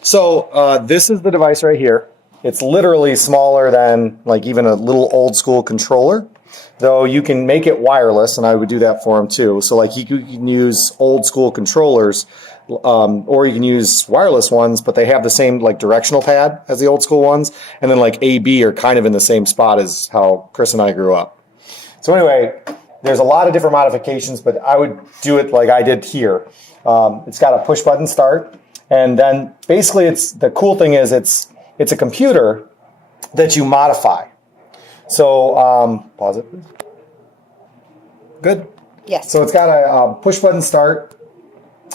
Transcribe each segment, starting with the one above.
So this is the device right here. It's literally smaller than like even a little old school controller, though you can make it wireless, and I would do that for them too. So like you can use old school controllers, or you can use wireless ones, but they have the same like directional pad as the old school ones, and then like A, B are kind of in the same spot as how Chris and I grew up. So anyway, there's a lot of different modifications, but I would do it like I did here. It's got a push button start. And then basically the cool thing is it's a computer that you modify. So pause it, please. Good? Yes. So it's got a push button start,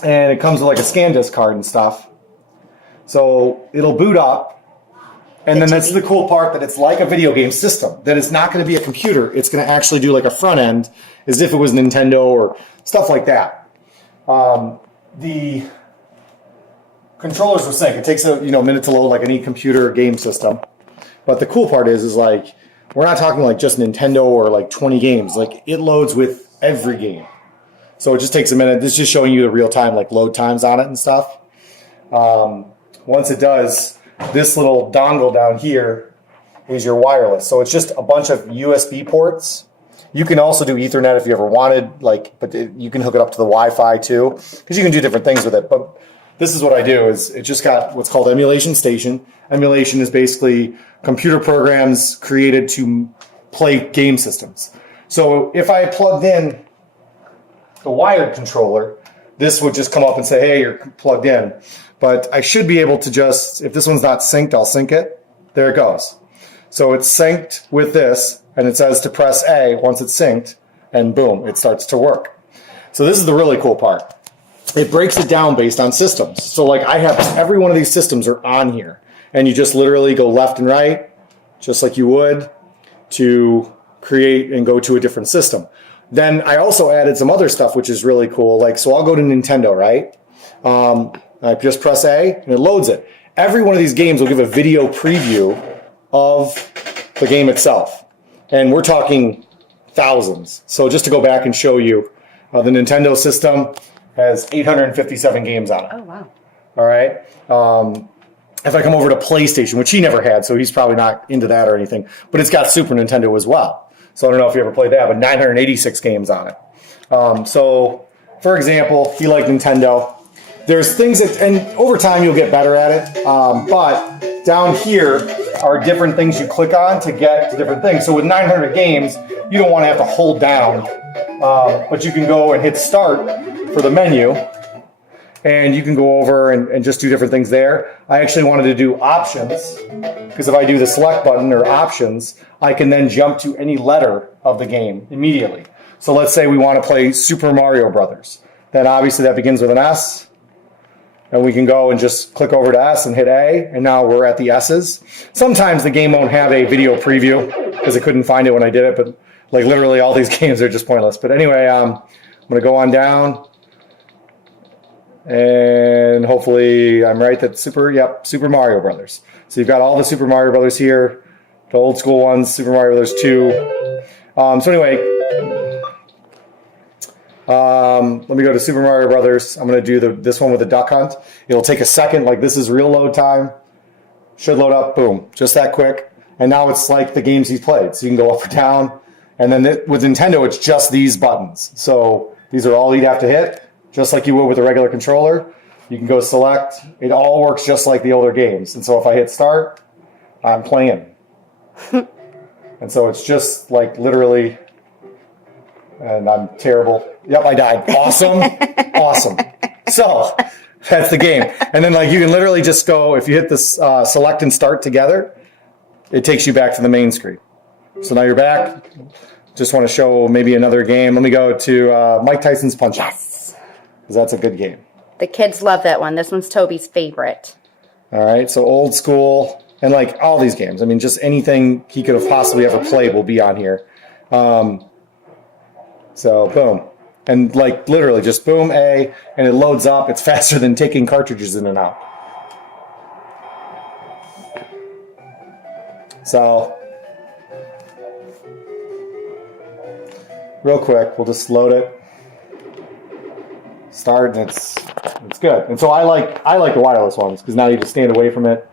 and it comes with like a SanDisk card and stuff. So it'll boot up. And then that's the cool part, that it's like a video game system, that it's not going to be a computer. It's going to actually do like a front end as if it was Nintendo or stuff like that. The controllers will sync. It takes a minute to load like any computer game system. But the cool part is like, we're not talking like just Nintendo or like 20 games. Like it loads with every game. So it just takes a minute. This is just showing you the real time like load times on it and stuff. Once it does, this little dongle down here is your wireless. So it's just a bunch of USB ports. You can also do Ethernet if you ever wanted, but you can hook it up to the Wi-Fi too, because you can do different things with it. But this is what I do, is it just got what's called Emulation Station. Emulation is basically computer programs created to play game systems. So if I plugged in the wired controller, this would just come up and say, hey, you're plugged in. But I should be able to just, if this one's not synced, I'll sync it. There it goes. So it's synced with this, and it says to press A once it's synced, and boom, it starts to work. So this is the really cool part. It breaks it down based on systems. So like I have every one of these systems are on here, and you just literally go left and right, just like you would, to create and go to a different system. Then I also added some other stuff, which is really cool. Like, so I'll go to Nintendo, right? I just press A and it loads it. Every one of these games will give a video preview of the game itself. And we're talking thousands. So just to go back and show you, the Nintendo system has 857 games on it. Oh, wow. All right. If I come over to PlayStation, which he never had, so he's probably not into that or anything, but it's got Super Nintendo as well. So I don't know if you ever played that, but 986 games on it. So, for example, he liked Nintendo. There's things that, and over time you'll get better at it, but down here are different things you click on to get to different things. So with 900 games, you don't want to have to hold down, but you can go and hit start for the menu, and you can go over and just do different things there. I actually wanted to do options, because if I do the select button or options, I can then jump to any letter of the game immediately. So let's say we want to play Super Mario Brothers. Then obviously that begins with an S. And we can go and just click over to S and hit A, and now we're at the S's. Sometimes the game won't have a video preview because I couldn't find it when I did it, but like literally all these games are just pointless. But anyway, I'm going to go on down, and hopefully I'm right that Super Mario Brothers. So you've got all the Super Mario Brothers here, the old school ones, Super Mario Brothers 2. So anyway, let me go to Super Mario Brothers. I'm going to do this one with the Duck Hunt. It'll take a second. Like this is real load time. Should load up. Boom. Just that quick. And now it's like the games he's played. So you can go up or down. And then with Nintendo, it's just these buttons. So these are all you'd have to hit, just like you would with a regular controller. You can go select. It all works just like the older games. And so if I hit start, I'm playing. And so it's just like literally, and I'm terrible. Yep, I died. Awesome. Awesome. So that's the game. And then like you can literally just go, if you hit this select and start together, it takes you back to the main screen. So now you're back. Just want to show maybe another game. Let me go to Mike Tyson's Punch-Out! Yes. Because that's a good game. The kids love that one. This one's Toby's favorite. All right, so old school, and like all these games. I mean, just anything he could have possibly ever played will be on here. So boom, and like literally just boom A, and it loads up. It's faster than taking cartridges in and out. So real quick, we'll just load it. start, and it's good. And so I like the wireless ones because now you just stand away from it,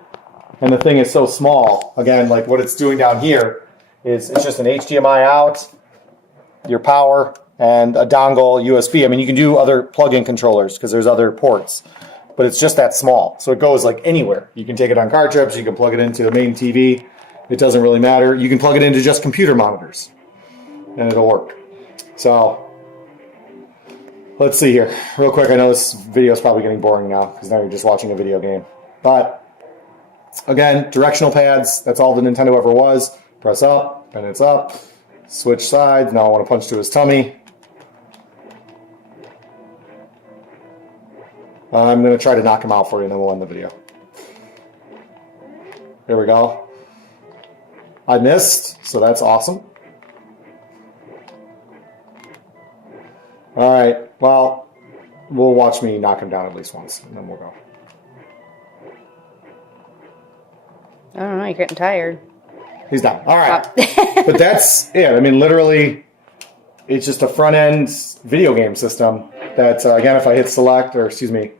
and the thing is so small. Again, like what it's doing down here is it's just an HDMI out, your power, and a dongle USB. I mean, you can do other plug-in controllers because there's other ports, but it's just that small. So it goes like anywhere. You can take it on car trips. You can plug it into the main TV. It doesn't really matter. You can plug it into just computer monitors, and it'll work. So let's see here. Real quick, I know this video is probably getting boring now because now you're just watching a video game. But again, directional pads, that's all the Nintendo ever was. Press up, and it's up. Switch sides. Now I want to punch to his tummy. I'm going to try to knock him out for you, and then we'll end the video. There we go. I missed, so that's awesome. All right, well, we'll watch me knock him down at least once, and then we'll go. I don't know, you're getting tired. He's done. All right. But that's it. I mean, literally, it's just a front-end video game system that, again, if I hit select, or excuse me,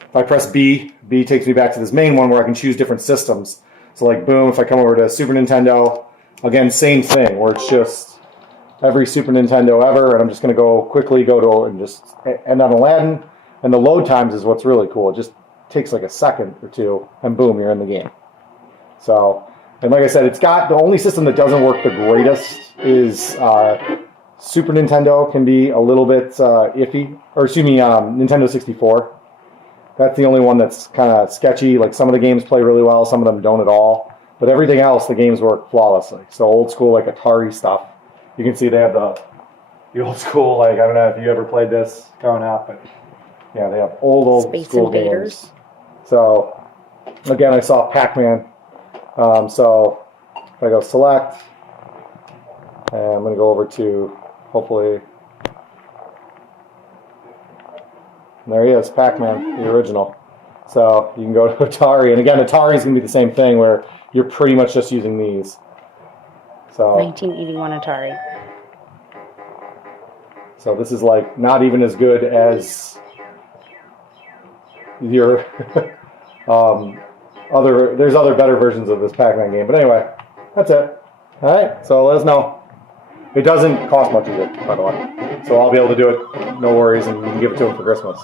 if I press B, B takes me back to this main one where I can choose different systems. So like, boom, if I come over to Super Nintendo, again, same thing, where it's just every Super Nintendo ever, and I'm just going to quickly go to and just end on Aladdin. And the load times is what's really cool. It just takes like a second or two, and boom, you're in the game. So, and like I said, it's got the only system that doesn't work the greatest is Super Nintendo can be a little bit iffy, or excuse me, Nintendo 64. That's the only one that's kind of sketchy. Like some of the games play really well, some of them don't at all. But everything else, the games work flawlessly. So old school, like Atari stuff. You can see they have the old school, like, I don't know if you ever played this growing up, but yeah, they have old Space school Invaders. games. So, again, I saw Pac-Man. So, if I go select, and I'm going to go over to, hopefully, there he is, Pac-Man, the original. So, you can go to Atari, and again, Atari is going to be the same thing, where you're pretty much just using these. So, 1981 Atari. So this is like not even as good as your there's other better versions of this Pac-Man game. But anyway, that's it. All right, so let us know. It doesn't cost much either, by the way. So I'll be able to do it, no worries, and you can give it to him for Christmas.